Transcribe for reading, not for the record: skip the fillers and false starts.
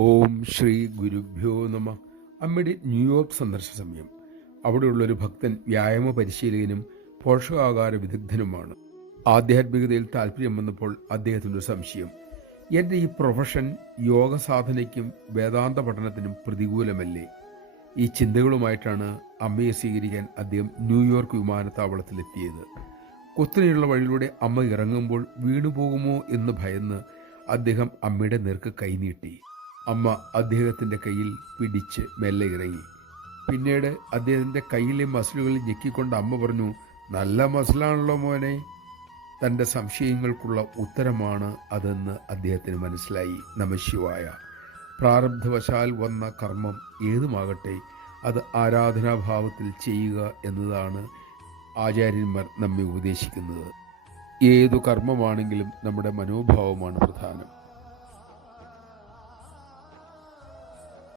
ഓം ശ്രീ ഗുരുഭ്യോ നമ. അമ്മയുടെ ന്യൂയോർക്ക് സന്ദർശന സമയം. അവിടെയുള്ളൊരു ഭക്തൻ വ്യായാമ പരിശീലകനും പോഷകാഹാര വിദഗ്ധനുമാണ്. ആധ്യാത്മികതയിൽ താല്പര്യം വന്നപ്പോൾ അദ്ദേഹത്തിനൊരു സംശയം: എൻ്റെ ഈ പ്രൊഫഷൻ യോഗ സാധനയ്ക്കും വേദാന്ത പഠനത്തിനും പ്രതികൂലമല്ലേ? ഈ ചിന്തകളുമായിട്ടാണ് അമ്മയെ സ്വീകരിക്കാൻ അദ്ദേഹം ന്യൂയോർക്ക് വിമാനത്താവളത്തിലെത്തിയത്. കുത്തനെയുള്ള വഴിയിലൂടെ അമ്മ ഇറങ്ങുമ്പോൾ വീണുപോകുമോ എന്ന് ഭയന്ന് അദ്ദേഹം അമ്മയുടെ നേർക്ക് കൈനീട്ടി. അമ്മ അദ്ദേഹത്തിൻ്റെ കയ്യിൽ പിടിച്ച് മെല്ലെ ഇറങ്ങി. പിന്നീട് അദ്ദേഹത്തിൻ്റെ കയ്യിലെ മസിലുകളിൽ ഞെക്കിക്കൊണ്ട് അമ്മ പറഞ്ഞു, നല്ല മസിലാണല്ലോ മോനെ. തൻ്റെ സംശയങ്ങൾക്കുള്ള ഉത്തരമാണ് അതെന്ന് അദ്ദേഹത്തിന് മനസ്സിലായി. നമഃശിവായ. പ്രാരബ്ധവശാൽ വന്ന കർമ്മം ഏതുമാകട്ടെ, അത് ആരാധനാഭാവത്തിൽ ചെയ്യുക എന്നതാണ് ആചാര്യന്മാർ നമ്മെ ഉപദേശിക്കുന്നത്. ഏതു കർമ്മമാണെങ്കിലും നമ്മുടെ മനോഭാവമാണ് പ്രധാനം.